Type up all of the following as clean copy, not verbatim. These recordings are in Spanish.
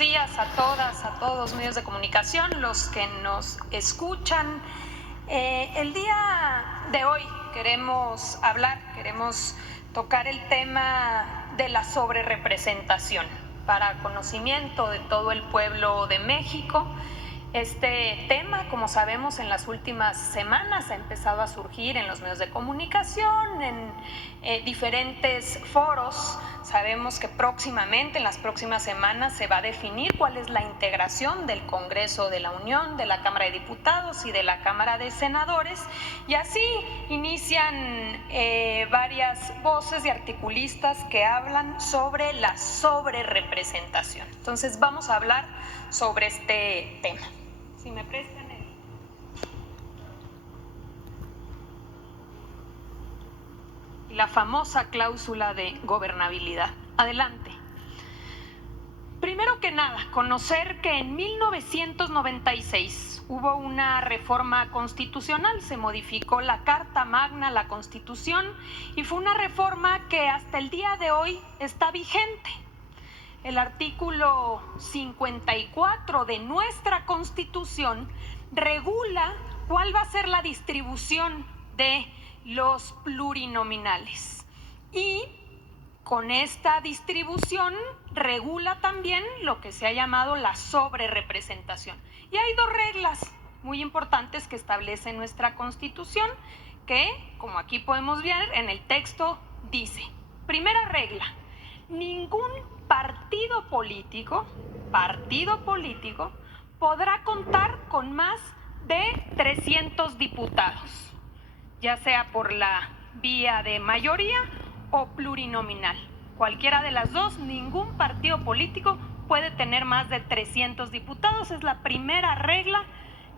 días a todas, a todos medios de comunicación, los que nos escuchan. El día de hoy queremos tocar el tema de la sobrerepresentación para conocimiento de todo el pueblo de México. Este tema, como sabemos, en las últimas semanas ha empezado a surgir en los medios de comunicación, en diferentes foros. Sabemos que próximamente, en las próximas semanas, se va a definir cuál es la integración del Congreso de la Unión, de la Cámara de Diputados y de la Cámara de Senadores, y así inician varias voces y articulistas que hablan sobre la sobrerepresentación. Entonces vamos a hablar sobre este tema. Si me prestan la famosa cláusula de gobernabilidad. Adelante. Primero que nada, conocer que en 1996 hubo una reforma constitucional, se modificó la Carta Magna, la Constitución, y fue una reforma que hasta el día de hoy está vigente. El artículo 54 de nuestra Constitución regula cuál va a ser la distribución de los plurinominales. Y con esta distribución regula también lo que se ha llamado la sobrerepresentación. Y hay dos reglas muy importantes que establece nuestra Constitución que, como aquí podemos ver en el texto, dice: primera regla, ningún partido político podrá contar con más de 300 diputados, ya sea por la vía de mayoría o plurinominal. Cualquiera de las dos, ningún partido político puede tener más de 300 diputados. Es la primera regla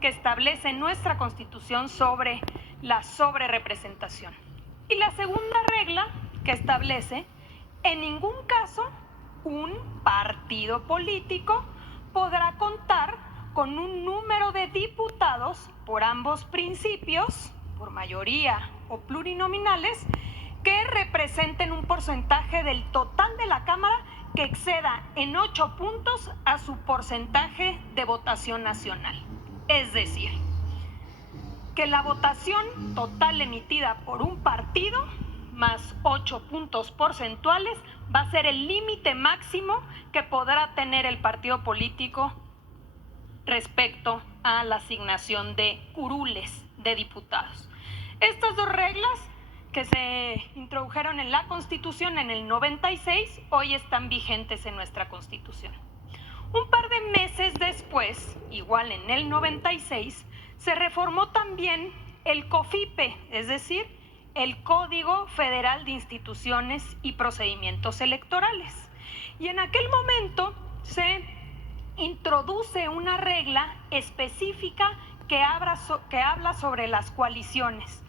que establece nuestra Constitución sobre la sobrerepresentación. Y la segunda regla que establece: en ningún caso un partido político podrá contar con un número de diputados por ambos principios, por mayoría o plurinominales, que representen un porcentaje del total de la Cámara que exceda en 8 puntos a su porcentaje de votación nacional. Es decir, que la votación total emitida por un partido más 8 puntos porcentuales va a ser el límite máximo que podrá tener el partido político respecto a la asignación de curules de diputados. Estas dos reglas que se introdujeron en la Constitución en el 96, hoy están vigentes en nuestra Constitución. Un par de meses después, igual en el 96, se reformó también el COFIPE, es decir, el Código Federal de Instituciones y Procedimientos Electorales. Y en aquel momento se introduce una regla específica que habla sobre las coaliciones,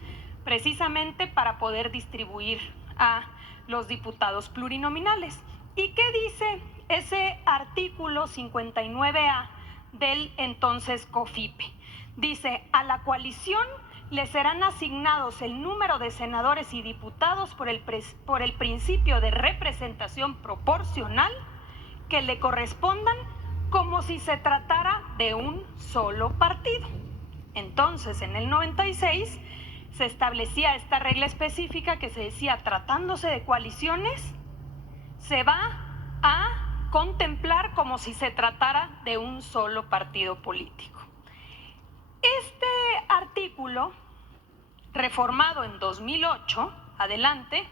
precisamente para poder distribuir a los diputados plurinominales. ¿Y qué dice ese artículo 59A del entonces COFIPE? Dice: a la coalición le serán asignados el número de senadores y diputados por el principio de representación proporcional que le correspondan, como si se tratara de un solo partido. Entonces, en el 96 se establecía esta regla específica que se decía: tratándose de coaliciones, se va a contemplar como si se tratara de un solo partido político. Este artículo, reformado en 2008, adelante,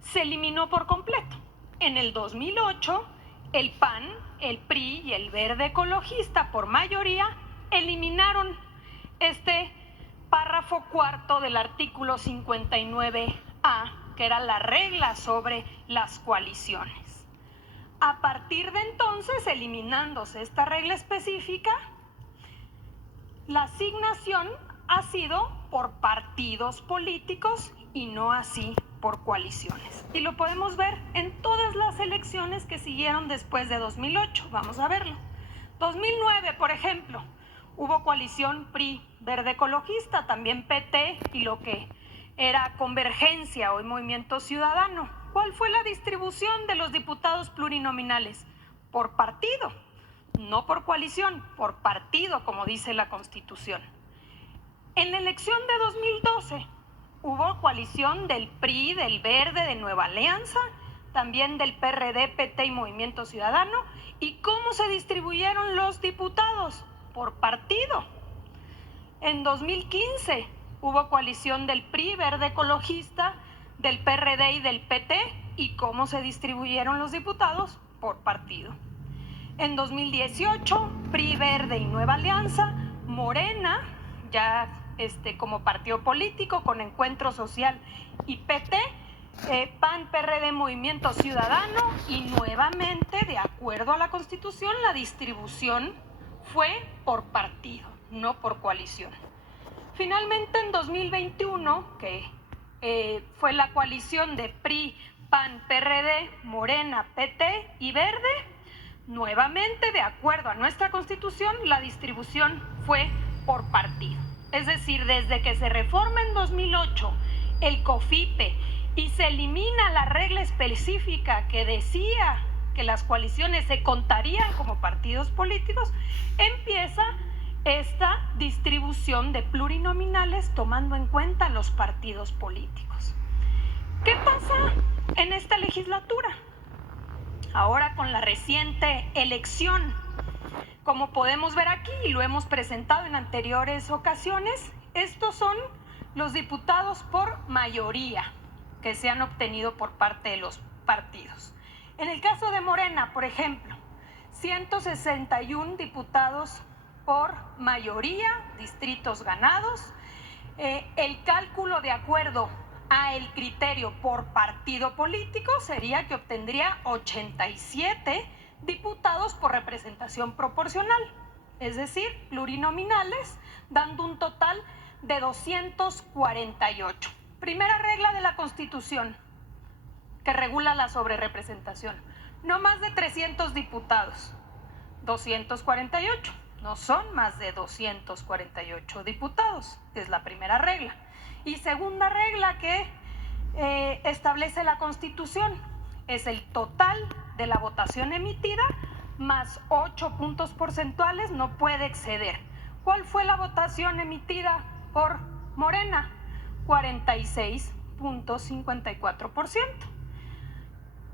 se eliminó por completo. En el 2008, el PAN, el PRI y el Verde Ecologista, por mayoría, eliminaron este párrafo cuarto del artículo 59A, que era la regla sobre las coaliciones. A partir de entonces, eliminándose esta regla específica, la asignación ha sido por partidos políticos y no así por coaliciones. Y lo podemos ver en todas las elecciones que siguieron después de 2008. Vamos a verlo. 2009, por ejemplo, hubo coalición PRI, Verde Ecologista, también PT y lo que era Convergencia, hoy Movimiento Ciudadano. ¿Cuál fue la distribución de los diputados plurinominales? por partido, no por coalición, por partido, como dice la Constitución. En la elección de 2012 hubo coalición del PRI, del Verde, de Nueva Alianza, también del PRD, PT y Movimiento Ciudadano. ¿Y cómo se distribuyeron los diputados? Por partido. En 2015 hubo coalición del PRI, Verde Ecologista, del PRD y del PT. ¿Y cómo se distribuyeron los diputados? Por partido. En 2018, PRI, Verde y Nueva Alianza, Morena, ya como partido político con Encuentro Social y PT, PAN, PRD, Movimiento Ciudadano, y nuevamente, de acuerdo a la Constitución, la distribución fue por partido, no por coalición. Finalmente, en 2021, que fue la coalición de PRI, PAN, PRD, Morena, PT y Verde, nuevamente, de acuerdo a nuestra Constitución, la distribución fue por partido. Es decir, desde que se reforma en 2008 el COFIPE y se elimina la regla específica que decía que las coaliciones se contarían como partidos políticos, empieza esta distribución de plurinominales tomando en cuenta los partidos políticos. ¿Qué pasa en esta legislatura? Ahora, con la reciente elección, como podemos ver aquí y lo hemos presentado en anteriores ocasiones, estos son los diputados por mayoría que se han obtenido por parte de los partidos. En el caso de Morena, por ejemplo, 161 diputados por mayoría, distritos ganados. El cálculo de acuerdo a el criterio por partido político sería que obtendría 87 diputados por representación proporcional, es decir, plurinominales, dando un total de 248. Primera regla de la Constitución que regula la sobrerepresentación: no más de 300 diputados. 248, no son más de 248 diputados, es la primera regla. Y segunda regla que establece la Constitución es el total de la votación emitida más 8 puntos porcentuales, no puede exceder. ¿Cuál fue la votación emitida por Morena? 46.54%.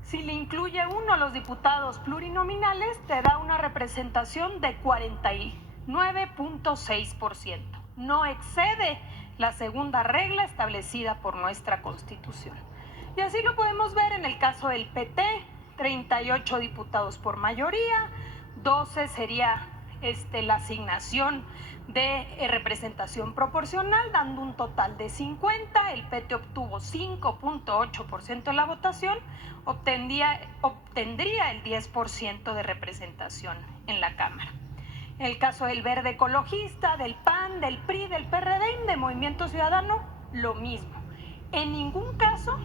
Si le incluye uno a los diputados plurinominales, te da una representación de 49.6%. No excede la segunda regla establecida por nuestra Constitución. Y así lo podemos ver en el caso del PT, 38 diputados por mayoría, 12 sería la asignación de representación proporcional, dando un total de 50. El PT obtuvo 5.8% de la votación, obtendría el 10% de representación en la Cámara. En el caso del Verde Ecologista, del PAN, del PRI, del PRD y de Movimiento Ciudadano, lo mismo. En ningún caso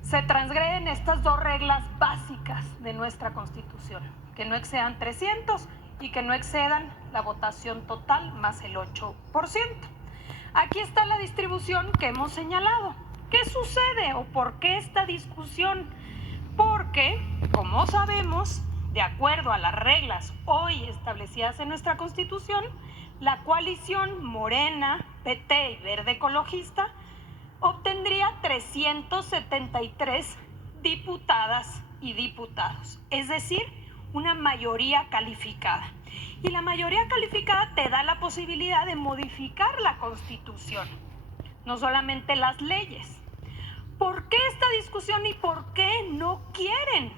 se transgreden estas dos reglas básicas de nuestra Constitución: que no excedan 300 y que no excedan la votación total más el 8%. Aquí está la distribución que hemos señalado. ¿Qué sucede o por qué esta discusión? Porque, como sabemos, de acuerdo a las reglas hoy establecidas en nuestra Constitución, la coalición Morena, PT y Verde Ecologista obtendría 373 diputadas y diputados, es decir, una mayoría calificada. Y la mayoría calificada te da la posibilidad de modificar la Constitución, no solamente las leyes. ¿Por qué esta discusión y por qué no quieren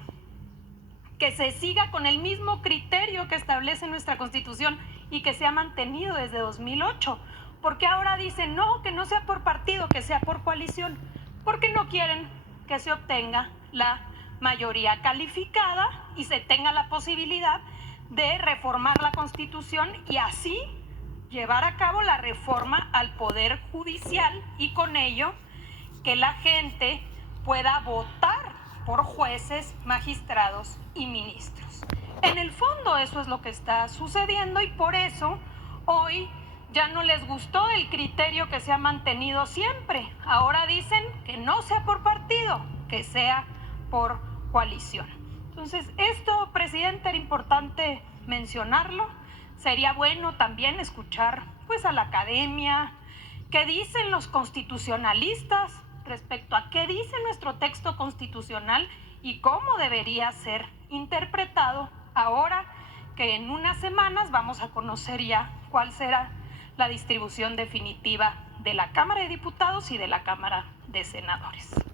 que se siga con el mismo criterio que establece nuestra Constitución y que se ha mantenido desde 2008? Porque ahora dicen no, que no sea por partido, que sea por coalición. Porque no quieren que se obtenga la mayoría calificada y se tenga la posibilidad de reformar la Constitución y así llevar a cabo la reforma al Poder Judicial y con ello que la gente pueda votar por jueces, magistrados y ministros. En el fondo eso es lo que está sucediendo y por eso hoy ya no les gustó el criterio que se ha mantenido siempre. Ahora dicen que no sea por partido, que sea por coalición. Entonces, esto, presidente, era importante mencionarlo. Sería bueno también escuchar pues a la academia, qué dicen los constitucionalistas respecto a qué dice nuestro texto constitucional y cómo debería ser interpretado ahora que en unas semanas vamos a conocer ya cuál será la distribución definitiva de la Cámara de Diputados y de la Cámara de Senadores.